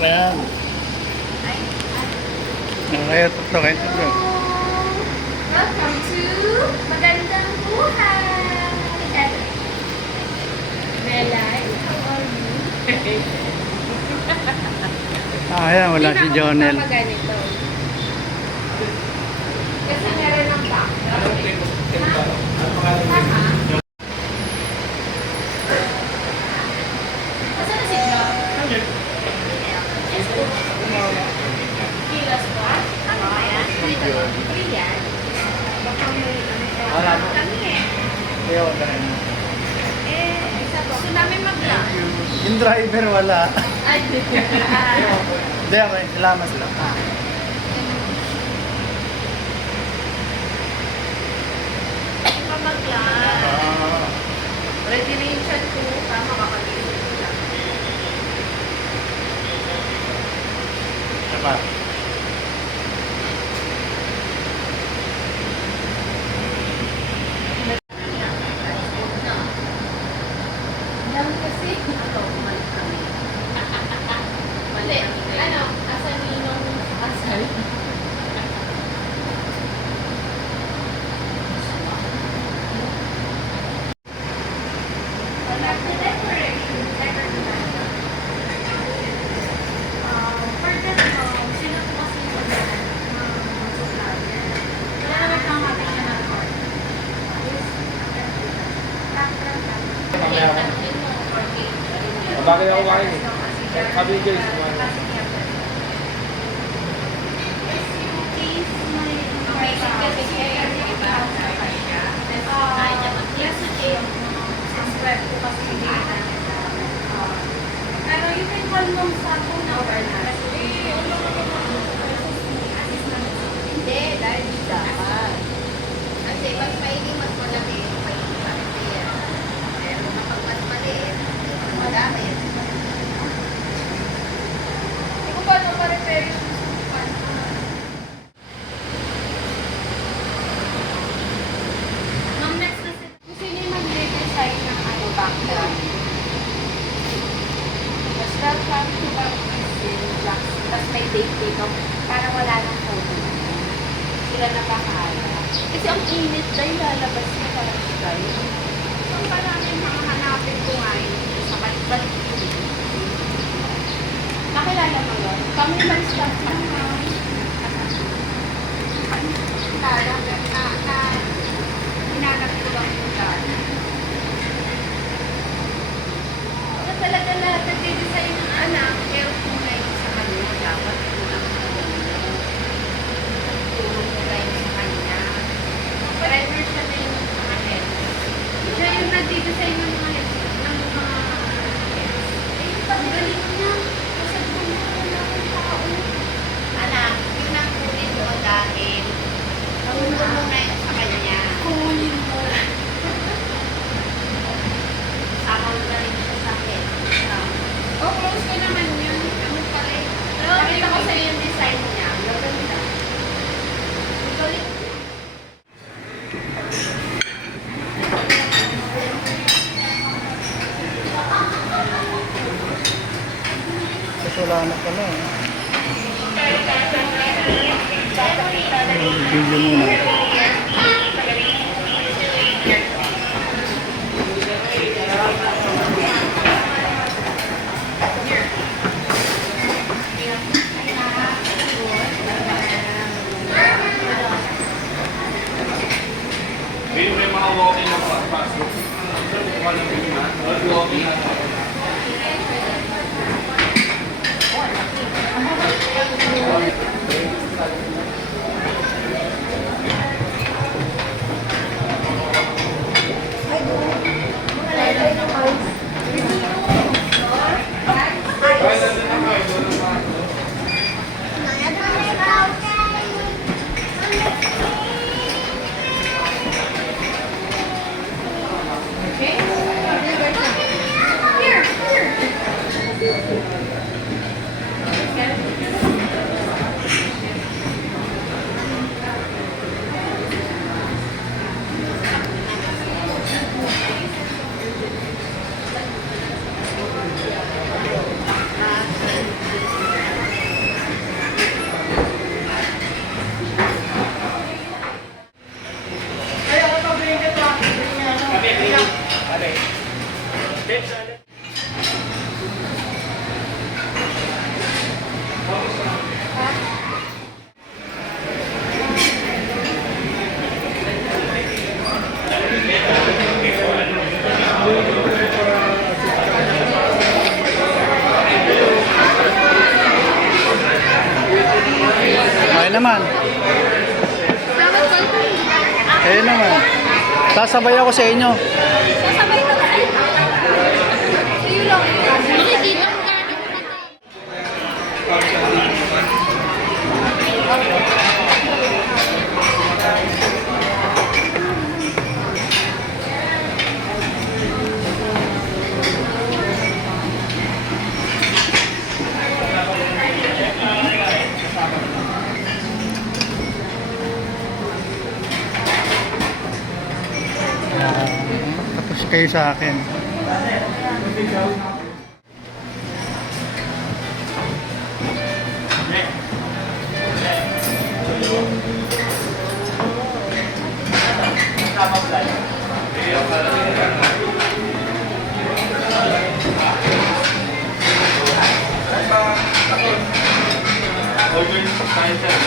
na yan. Kaya ito, kaya ito. Welcome to Magandang Buhay! Eto. Melay, how are you? Ayan, wala si Jonel. Ganito. Kasi meron ng background. Tama? Asan na si Jo? Kilos po? Ano ba yan? Yan. Baka may Wala po. kami eh. Kaya wala na. Gusto namin mag-vlog. Yung driver wala. Ay, Hindi, okay. Salamat sila. mag-vlog. Ready na yung chat ko. Tama kakagising ko lang. Diba? Dami kasi. Ako, mali kami. Mali. Ano? Asan ninong asal? Wala ko decoration. For that, sino po kasi po na supplier? Wala naman kang happy siya na report. Bakit ako kain eh? Sabi ni Joyce, Pero you can call nung sa phone number na. Hindi, dahil di dapat. Kasi mas maigi mas malaki yung maigi sa akin. Pero kapag mas maliit, mas madami. Hindi ko paano pa-repair yung susukan. Ma'am, next na sila. Kung sino yung mag-design ng ano, background. Mas welcome to Black. Tapos may date dito para wala nang photo. Sila na bahala. Kasi ang init dahil lalabas na parang sky. So, ang namin hanapin ko ngayon sa balik-balik yun. Nakilala mo yun? Kami man staff lang na hinanap ko lang yung dati. Kasi talaga lahat nag-design ng anak, pero kung ngayon sa kanila, dapat kulang sa kanila. Tulong mo ngayon sa kanya. Driver siya na yung mga heads. Siya yung nag-design ng mga heads. Ang galing niya. Kasi kung wala akong tao. Anak, yun ang kunin mo dahil tulong mo na yun sa kanya. Kunin mo. Sama mo na rin siya sa akin. Oh, close ko naman yun. Ano pa rin. Nakita ko sa'yo yung design niya. Maganda. Galing. Kasi wala na pala. Video muna. may mga walking na pasok. Walking na. Okay naman. Ayun naman. Sasabay ako sa inyo. Sasabay ka tayo. Sa'yo lang. Makikita mo gano'n ko na tayo. Tapos kayo sa akin. Always science.